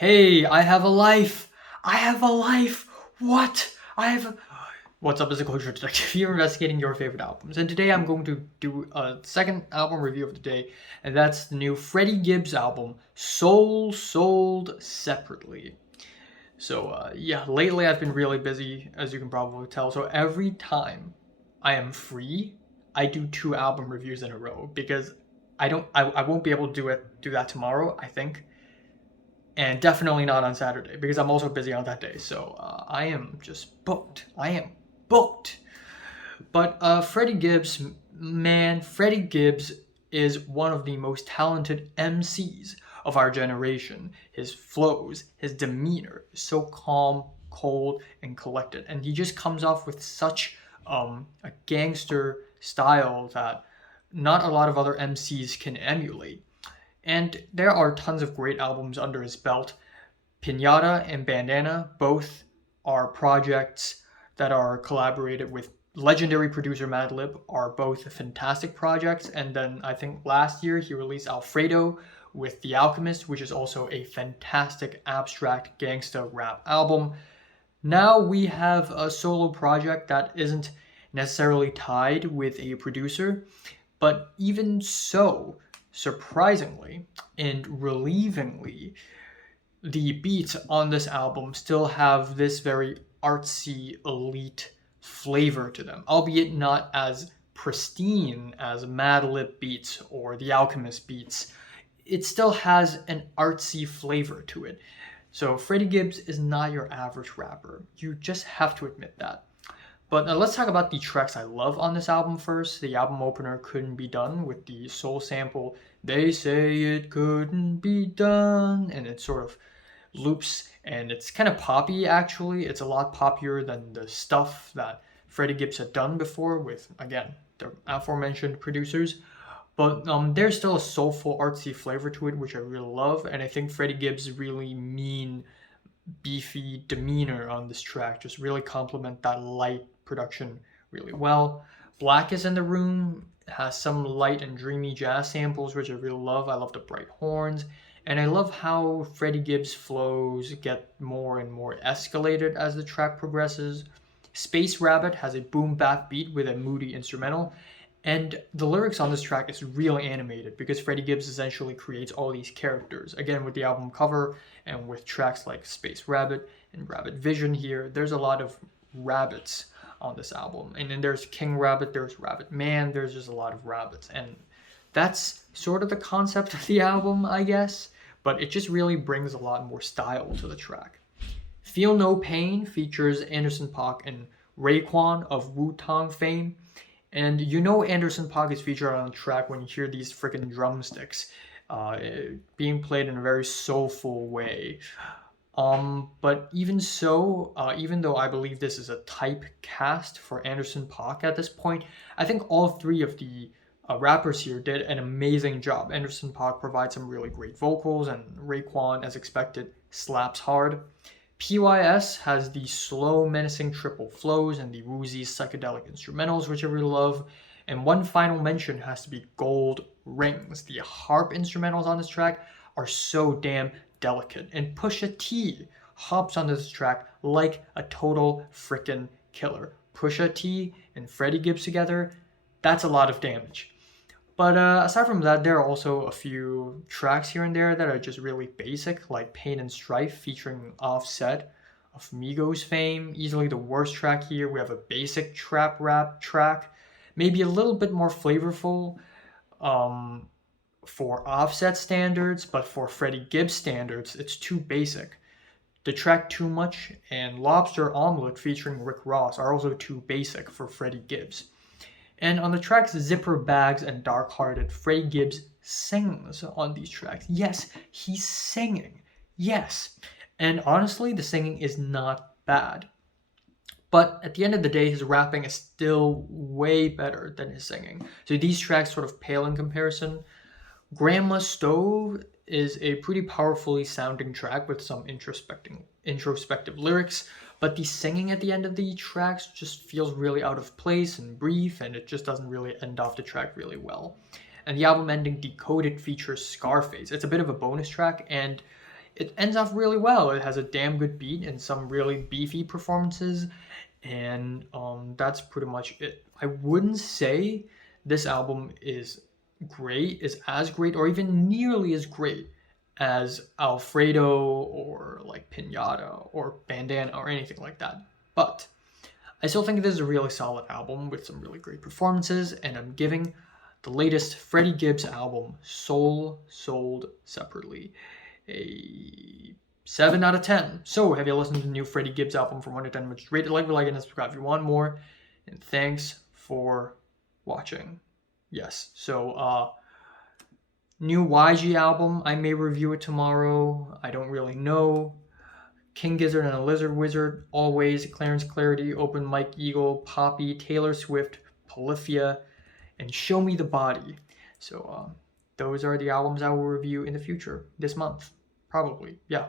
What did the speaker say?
Hey, I have a life! I have a life! What? I have a... What's up, as a culture detective here investigating your favorite albums. And today I'm going to do a second album review of the day, and that's the new Freddie Gibbs album, Soul Sold Separately. Yeah, lately I've been really busy, as you can probably tell. So every time I am free, I do two album reviews in a row because I won't be able to do that tomorrow, I think, and definitely not on Saturday because I'm also busy on that day. I am just booked. I am booked. But Freddie Gibbs, man, Freddie Gibbs is one of the most talented MCs of our generation. His flows, his demeanor is so calm, cold, and collected, and he just comes off with such a gangster style that not a lot of other MCs can emulate. And there are tons of great albums under his belt. Pinata and Bandana both are projects that are collaborated with legendary producer Madlib, are both fantastic projects. And then I think last year he released Alfredo with The Alchemist, which is also a fantastic abstract gangsta rap album. Now we have a solo project that isn't necessarily tied with a producer, but even so, surprisingly and relievingly, the beats on this album still have this very artsy, elite flavor to them, albeit not as pristine as Madlib beats or The Alchemist beats. It still has an artsy flavor to it. So Freddie Gibbs is not your average rapper. You just have to admit that. But let's talk about the tracks I love on this album first. The album opener, Couldn't Be Done, with the soul sample, They Say It Couldn't Be Done, and it sort of loops, and it's kind of poppy actually. It's a lot poppier than the stuff that Freddie Gibbs had done before with, again, the aforementioned producers. But there's still a soulful, artsy flavor to it, which I really love, and I think Freddie Gibbs' really mean, beefy demeanor on this track just really complement that light production really well. Blackest in the Room has some light and dreamy jazz samples, which I really love. I love the bright horns, and I love how Freddie Gibbs' flows get more and more escalated as the track progresses. Space Rabbit has a boom bap beat with a moody instrumental, and the lyrics on this track is really animated because Freddie Gibbs essentially creates all these characters. Again, with the album cover and with tracks like Space Rabbit and Rabbit Vision here, there's a lot of rabbits on this album. And then there's King Rabbit, there's Rabbit Man, there's just a lot of rabbits. And that's sort of the concept of the album, I guess, but it just really brings a lot more style to the track. Feel No Pain features Anderson .Paak and Raekwon of Wu-Tang fame. And you know Anderson .Paak is featured on the track when you hear these freaking drumsticks being played in a very soulful way. But even so, even though I believe this is a typecast for Anderson .Paak at this point, I think all three of the rappers here did an amazing job. Anderson .Paak provides some really great vocals, and Raekwon, as expected, slaps hard. PYS has the slow, menacing triple flows and the woozy psychedelic instrumentals, which I really love. And one final mention has to be Gold Rings. The harp instrumentals on this track are so damn delicate. And Pusha T hops on this track like a total frickin' killer. Pusha T and Freddie Gibbs together, that's a lot of damage. But aside from that, there are also a few tracks here and there that are just really basic, like Pain and Strife featuring Offset of Migos fame. Easily the worst track here. We have a basic trap rap track, maybe a little bit more flavorful for Offset standards, but for Freddie Gibbs standards, it's too basic. The track Too Much and Lobster Omelet featuring Rick Ross are also too basic for Freddie Gibbs. And on the tracks Zipper Bags and Dark Hearted, Freddie Gibbs sings on these tracks. Yes, he's singing. Yes. And honestly, the singing is not bad. But at the end of the day, his rapping is still way better than his singing. So these tracks sort of pale in comparison. Grandma Stove is a pretty powerfully sounding track with some introspective lyrics, but the singing at the end of the tracks just feels really out of place and brief, and it just doesn't really end off the track really well. And the album ending Decoded features Scarface. It's a bit of a bonus track, and it ends off really well. It has a damn good beat and some really beefy performances, and that's pretty much it. I wouldn't say this album is as great, or even nearly as great as Alfredo or like Pinata or Bandana or anything like that. But I still think this is a really solid album with some really great performances, and I'm giving the latest Freddie Gibbs album, Soul Sold Separately, a 7 out of 10. So, have you listened to the new Freddie Gibbs album from 1 to 10? Which is rated, like, and subscribe if you want more. And thanks for watching. Yes, so, new YG album, I may review it tomorrow. I don't really know. King Gizzard and a Lizard Wizard, Always, Clarence Clarity, Open Mike Eagle, Poppy, Taylor Swift, Polyphia, and Show Me the Body. So, those are the albums I will review in the future, this month, probably. Yeah.